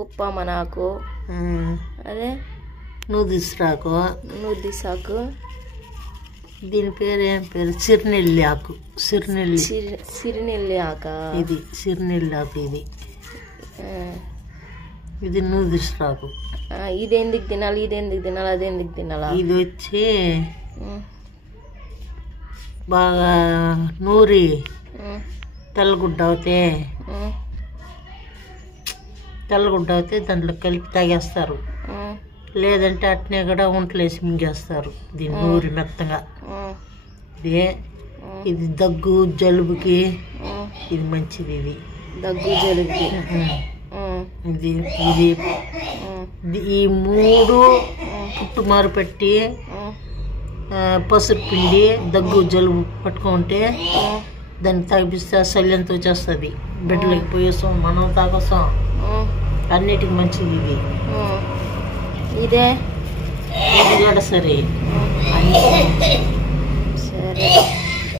కుప్పమనాకు, అదే నూదిసాకు, దీని పేరు ఏం పేరు? సిరినెల్లి ఆకు. సిరినెల్లి ఆక. ఇది సిరినెల్లి ఆకు. ఇది నూదిసాకు. ఇది ఎందుకు తినాలి, ఇది ఎందుకు తినాలి, అది ఎందుకు తినాలా? ఇది వచ్చి బాగా నూరి తెల్లగుడ్డ అవుతే దాంట్లో కలిపి తాగేస్తారు. లేదంటే అట్నే కూడా ఒంట్లేసి మింగేస్తారు దీన్ని నూరి మెత్తగా. ఇది దగ్గు జలుబుకి ఇది మంచిది. ఇది దగ్గు జలుబుకి ఇది ఈ 3 పుట్టుమారు పెట్టి పసుపు పిండి దగ్గు జలుబు పట్టుకుంటే దాన్ని తగ్గిస్తే శల్యంతో వచ్చేస్తుంది. బిడ్డలకి పోయేస్తాం, మనం తాగొస్తాం, అన్నిటికి మంచిది. ఇది కూడా సరే.